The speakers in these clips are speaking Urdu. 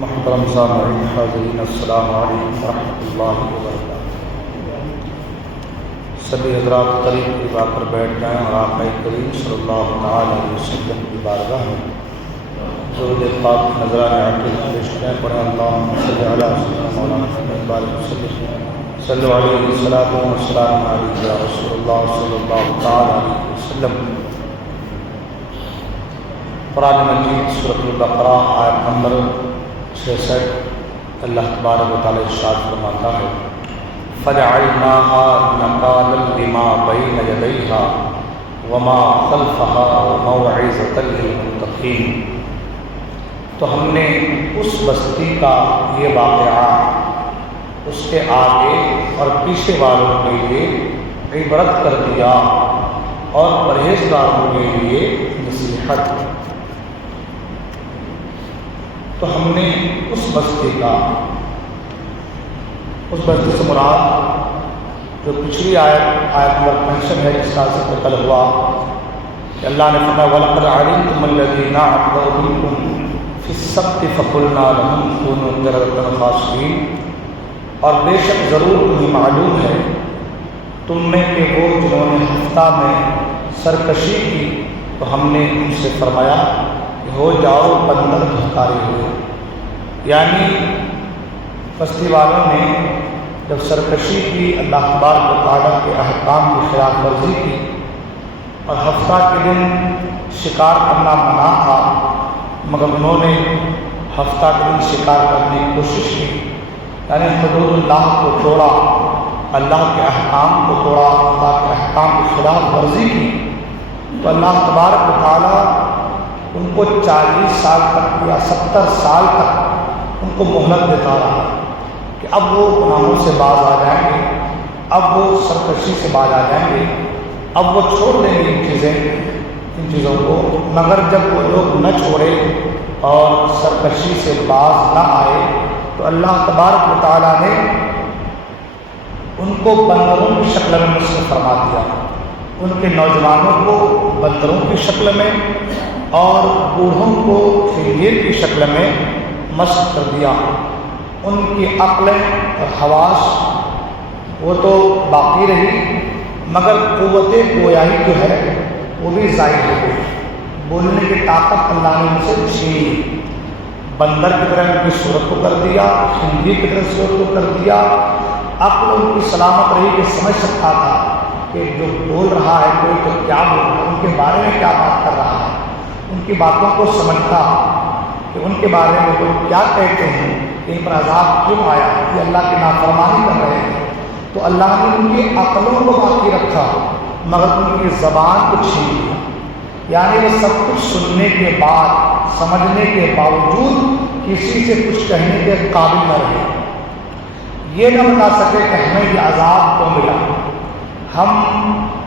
محترم سامعین حاضرین، السلام علیکم ورحمۃ اللہ وبرکاتہ۔ سبھی حضرات قریب قریب آ کر بیٹھ جائیں اور آقا کریم صلی اللہ تعالی علیہ وسلم کی بارگاہ میں درود پاک نذرانے عاقل پیش کریں۔ پڑھیں اللہم صلی علی سیدنا مولانا محمد بارک وسلم صلی علیہ الصلاۃ والسلام علیہ یا رسول اللہ صلی اللہ تعالی علیہ وسلم۔ قرآن مجید سورۃ البقرہ آیت نمبر 66 اللہ تبارک و تعالی ارشاد فرماتا ہے فَجَعَلْنَاهَا نَكَالًا لِمَا بَيْنَ يَدَيْهَا وَمَا خَلْفَهَا وَمَوْعِظَةً لِلْمُتَّقِينَ۔ تو ہم نے اس بستی کا یہ واقعہ اس کے آگے اور پیچھے والوں کے لیے عبرت کر دیا اور پرہیزگاروں کے لیے نصیحت۔ تو ہم نے اس بستی سے مراد جو پچھلی آیت نمبر 65 ہے جس کا ذکر کل ہوا کہ اللہ نے فرمایا وَلَقَدْ عَلِمْتُمُ الَّذِينَ اعْتَدَوْا مِنْكُمْ فِي السَّبْتِ فَقُلْنَا لَهُمْ كُونُوا قِرَدَةً خَاسِئِينَ۔ اور بے شک ضرور تمہیں معلوم ہے تم میں کہ وہ جنہوں نے ہفتہ میں سرکشی کی تو ہم نے ان سے فرمایا کہ ہو جاؤ بندر بھکارے ہوئے۔ یعنی بستی والوں نے جب سرکشی کی، اللہ تبارک و تعالیٰ کے احکام کی خلاف ورزی کی اور ہفتہ کے دن شکار کرنا منع تھا، مگر انہوں نے ہفتہ کے دن شکار کرنے کی کوشش کی، یعنی حدود اللہ کو توڑا، اللہ کے احکام کو توڑا، اللہ کے احکام کی خلاف ورزی کی، تو اللہ تبارک و تعالیٰ ان کو 40 سال تک یا 70 سال تک ان کو مہلت دیتا رہا کہ اب وہ گناہوں سے باز آ جائیں گے، اب وہ سرکشی سے باز آ جائیں گے، اب وہ چھوڑ دیں گے ان چیزوں کو۔ مگر جب وہ لوگ نہ چھوڑے اور سرکشی سے باز نہ آئے تو اللہ تبارک و تعالیٰ نے ان کو بندروں کی شکل میں مسخ فرما دیا، ان کے نوجوانوں کو بندروں کی شکل میں اور بوڑھوں کو خنزیر کی شکل میں مشق کر دیا۔ ان کی عقلیں اور حواس وہ تو باقی رہی، مگر قوت گویائی جو ہے وہ بھی ضائع ہو گئی، بولنے کی طاقت اللہ نے ان سے چھین، بندر کی طرح ان کی صورت کو کر دیا، خنزیر کی طرح صورت کو کر دیا۔ عقل ان کی سلامت رہی کہ سمجھ سکتا تھا کہ جو بول رہا ہے کوئی تو کیا بول رہا ہے، ان کے بارے میں کیا بات کر رہا ہے، ان کی باتوں کو سمجھتا کہ ان کے بارے میں لوگ کیا کہتے ہیں، ان پر عذاب کیوں آیا، یہ اللہ کی نافرمانی کر رہے ہیں۔ تو اللہ نے ان کی عقلوں کو باقی رکھا مگر ان کی زبان کو چھین لیا، یعنی وہ سب کچھ سننے کے بعد، سمجھنے کے باوجود کسی سے کچھ کہنے کے قابل نہ رہے، یہ نہ بتا سکے کہ ہمیں یہ عذاب کیوں ملا، ہم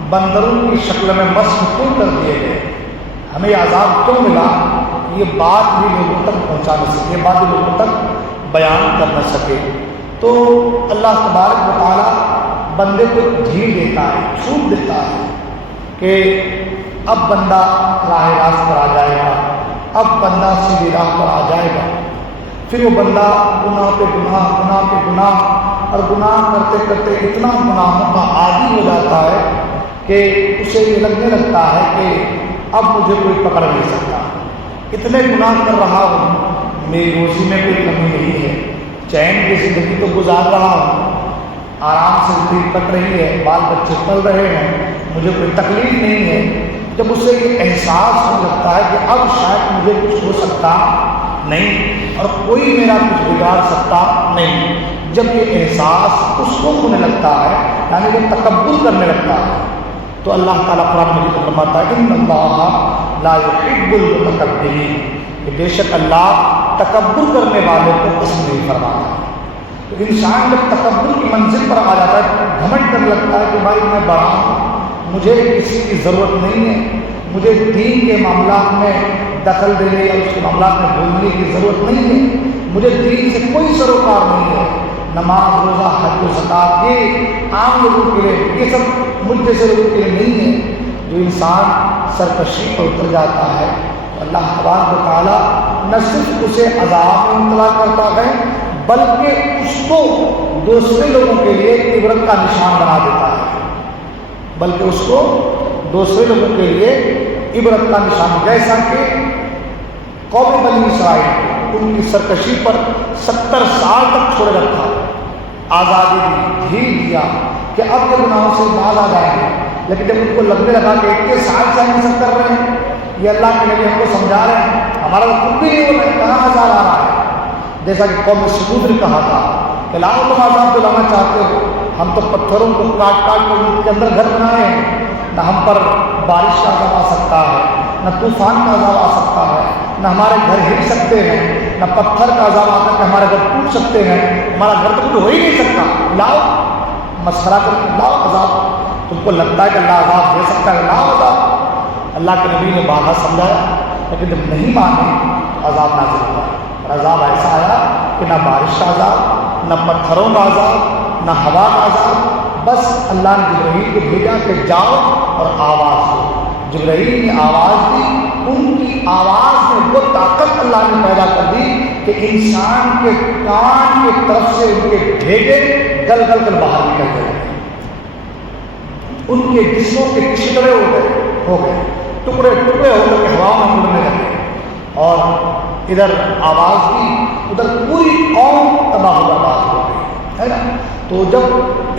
بندروں کی شکل میں مسخ کیوں کر دیے گئے، ہمیں یہ عذاب کیوں ملا، یہ بات بھی لوگوں تک پہنچا نہ سکے، یہ بات بھی لوگوں تک بیان کر نہ سکے۔ تو اللہ تبارک و تعالیٰ بندے کو ڈھیل دیتا ہے، چھوٹ دیتا ہے کہ اب بندہ راہ راست پر آ جائے گا، اب بندہ سیدھی راہ پر آ جائے گا۔ پھر وہ بندہ گناہ پہ گناہ، گناہ پہ گناہ، اور گناہ کرتے کرتے اتنا گناہوں کا عادی ہو جاتا ہے کہ اسے یہ لگنے لگتا ہے کہ اب مجھے کوئی پکڑ نہیں سکتا، اتنے گناہ کر رہا ہوں، میری روزی میں کوئی کمی نہیں ہے، چین کی زندگی تو گزار رہا ہوں، آرام سے زندگی کٹ رہی ہے، بال بچے پل رہے ہیں، مجھے کوئی تکلیف نہیں ہے۔ جب اسے یہ احساس ہونے لگتا ہے کہ اب شاید مجھے کچھ ہو سکتا نہیں اور کوئی میرا کچھ بگاڑ سکتا نہیں، جب یہ احساس اس کو ہونے لگتا ہے، یعنی وہ تکبر کرنے لگتا ہے، تو اللہ تعالیٰ قرآن مجید میں فرماتا ہے ان اللہ لا يحب المتکبرین، کہ بے شک اللہ تکبر کرنے والوں کو پسند نہیں فرماتا۔ تو انسان جب تکبر کی منزل پر آ جاتا ہے، گھمنڈ کرنے لگتا ہے کہ بھائی میں بڑا ہوں، مجھے کسی کی ضرورت نہیں ہے، مجھے دین کے معاملات میں دخل دینے یا اس کے معاملات میں بولنے کی ضرورت نہیں ہے، مجھے دین سے کوئی سروکار نہیں ہے، نماز روزہ حج و زکوٰۃ یہ عام لوگوں کے لیے، یہ سب مجھ جیسے لوگوں کے لیے نہیں ہے۔ جو انسان سرکشی پر اتر جاتا ہے اللہ تبارک و تعالیٰ نہ صرف اسے عذاب میں مبتلا کرتا ہے بلکہ اس کو دوسرے لوگوں کے لیے عبرت کا نشان بنا دیتا ہے، بلکہ اس کو دوسرے لوگوں کے لیے عبرت کا نشان، جیسا کہ قوم بنی اسرائیل ان کی سرکشی پر 70 سال تک چھوڑے رکھا، آزادی دی، ڈھیل دیا کہ اب یہ گناہوں سے باز آ جائیں گے، لیکن جب ان کو لگنے لگا کہ 21 سال سے ہم سب کر رہے ہیں، یہ اللہ کے نبی ہم کو سمجھا رہے ہیں، ہمارا تو خود بھی نہیں ہو رہا ہے، کہاں عذاب آ رہا ہے، جیسا کہ قوم سمود نے کہا تھا کہ لاؤ تم عذاب دلانا چاہتے ہو، ہم تو پتھروں کو کاٹ کاٹ کر ان کے اندر گھر بنائے ہیں، نہ ہم پر بارش کا عذاب آ سکتا ہے، نہ طوفان کا عذاب آ سکتا ہے، نہ ہمارے گھر ہل سکتے ہیں، نہ پتھر کا عذاب آ کر کے ہمارے گھر ٹوٹ سکتے ہیں، ہمارا گھر تو کچھ ہو ہی نہیں سکتا، لاؤ مسخرہ کر کے لاؤ عذاب، تم کو لگتا ہے کہ اللہ عذاب دے سکتا ہے، لاؤ عذاب۔ اللہ کے نبی نے بارہا سمجھایا، لیکن جب نہیں مانے تو عذاب نازل ہوا، اور عذاب ایسا آیا کہ نہ بارش کا عذاب، نہ پتھروں کا عذاب، نہ ہوا کا عذاب، بس اللہ نے جبرائیل کو بھیجا کہ جاؤ اور آواز دو، جبرائیل نے آواز دی، ان کی آواز میں وہ طاقت اللہ نے پیدا کر دی کہ انسان کے کان کی طرف سے ان کے بھیجے گل گل کر باہر نکل گئے، ان کے جسموں کے چھتڑے ہو گئے، ٹکڑے ٹکڑے ہو کر کے ہوا میں اڑنے لگے، اور ادھر آواز دی، ادھر پوری قوم تباہ و برباد ہو گئی، ہے نا۔ تو جب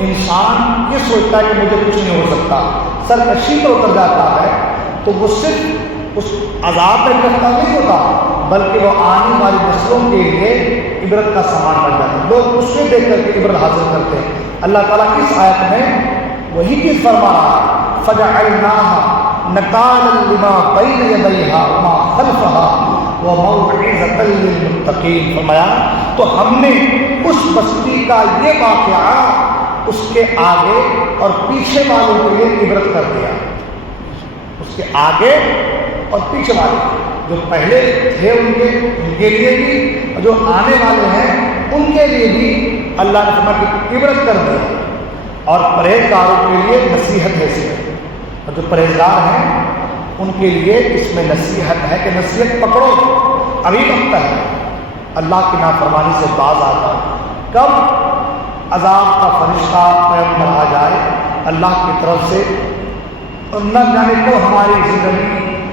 انسان یہ سوچتا ہے کہ مجھے کچھ نہیں ہو سکتا، سرکشی پر اتر جاتا ہے، تو وہ صرف اس عذاب میں گرفتار نہیں ہوتا بلکہ وہ آنے والی نسلوں کے لیے عبرت کا سامان بن جاتا ہے، لوگ اس سے دیکھ کر کے عبرت حاصل کرتے ہیں۔ اللہ تعالیٰ اس آیت میں وہی چیز فرما رہا ہے، فَجَعَلْنَاهَا نَكَالًا لِمَا بَيْنَ يَدَيْهَا وَمَا خَلْفَهَا وَمَوْعِظَةً لِّلْمُتَّقِينَ، فرمایا تو ہم نے اس بستی کا یہ واقعہ اس کے آگے اور پیچھے والوں کے لیے عبرت کر دیا، اس کے آگے اور پیچھے والے جو پہلے تھے ان کے لیے بھی، اور جو آنے والے ہیں ان کے لیے بھی اللہ نے فرمایا کہ عبرت کر دی، اور پرہیزگاروں کے لیے نصیحت ہے اس میں، اور جو پرہیزگار ہیں ان کے لیے اس میں نصیحت ہے کہ نصیحت پکڑو، ابھی وقت ہے اللہ کی نافرمانی سے باز آ جاؤ، کب عذاب کا فرشتہ پیغمبر آ جائے اللہ کی طرف سے، اور نہ جانے کو ہماری زندگی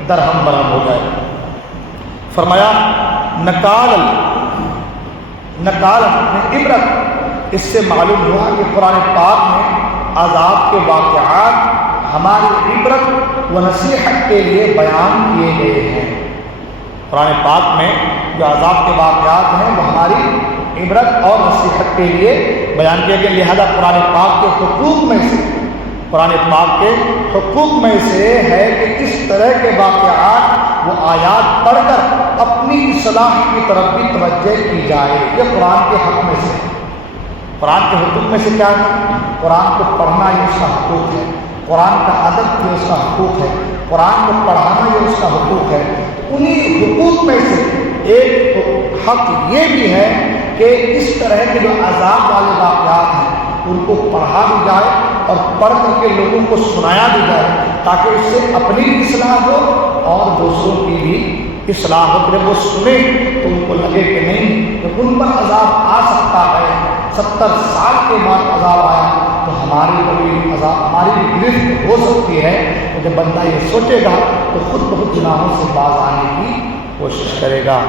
درہم برہم ہو جائے۔ فرمایا نکال عبرت، اس سے معلوم ہوا کہ قرآن پاک میں عذاب کے واقعات ہماری عبرت و نصیحت کے لیے بیان کیے گئے ہیں۔ قرآن پاک میں جو عذاب کے واقعات ہیں وہ ہماری عبرت اور نصیحت کے لیے بیان کیے گئے، لہذا قرآن پاک کے حقوق میں سے ہے کہ اس طرح کے واقعات وہ آیات پڑھ کر اپنی اصلاح کی طرف بھی توجہ کی جائے، یہ قرآن کے حق میں سے، قرآن کے حقوق میں سے کیا ہے؟ قرآن کو پڑھنا یہ اس کا حقوق ہے، قرآن کا ادب یہ اس کا حقوق ہے، قرآن کو پڑھانا یہ اس کا حقوق ہے۔ انہی حقوق میں سے ایک حق یہ بھی ہے کہ اس طرح کے جو عذاب والے واقعات ہیں ان کو پڑھا بھی جائے اور پڑھ کر کے لوگوں کو سنایا بھی جائے، تاکہ اس سے اپنی بھی اصلاح ہو اور دوسروں کی بھی اصلاح ہو۔ جب وہ سنیں تو ان کو لگے کہ نہیں، جب ان پر عذاب آ سکتا ہے، 70 سال کے بعد عذاب آیا تو ہماری بھی عذاب، ہماری بھی گرفت ہو سکتی ہے۔ تو جب بندہ یہ سوچے گا تو خود بہت گناہوں سے باز آنے کی کوشش کرے گا۔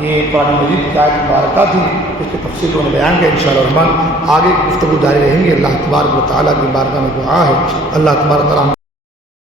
یہ قرآن مجید کی آیت مبارکہ تھی، اس کی تفصیل انہوں نے بیان کیا، انشاءاللہ الرحمن آگے گفتگو جاری رہیں گی۔ اللہ تبارک و تعالیٰ کی بارگاہ میں دعا ہے، اللہ تبارک و تعالیٰ